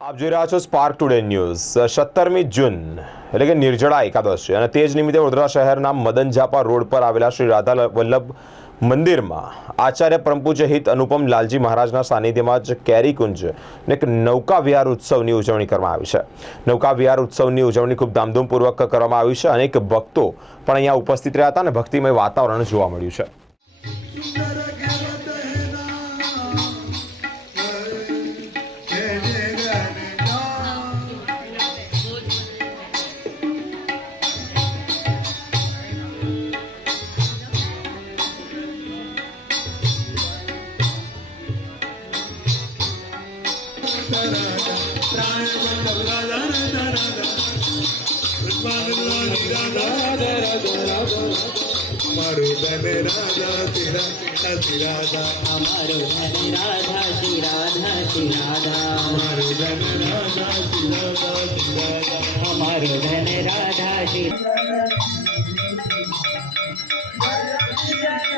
આપ જોઈ રહ્યા છો સ્પાર્ક ટુડે ન્યૂઝ। 17મી જૂન એટલે કે નિર્જળા એકાદશ છે અને તે જ નિમિત્તે વડોદરા શહેરના મદનઝાપા રોડ પર આવેલા શ્રી રાધા વલ્લભ મંદિરમાં આચાર્ય પરમ પૂજ્ય હિત અનુપમ લાલજી મહારાજના સાનિધ્યમાં જ કેરી કુંજ અને એક નૌકા વિહાર ઉત્સવની ઉજવણી કરવામાં આવી છે। નૌકા વિહાર ઉત્સવની ઉજવણી ખૂબ ધામધૂમપૂર્વક કરવામાં આવી છે। અનેક ભક્તો પણ અહીંયા ઉપસ્થિત રહ્યા હતા અને ભક્તિમય વાતાવરણ જોવા મળ્યું છે। हमारो धन राधा तेरा श्री राधा, हमारो धन राधा श्री राधा श्री राधा, हमारो धन राधा श्री राधा श्री राधा, हमारो धन राधा श्री राधे राधे राधे।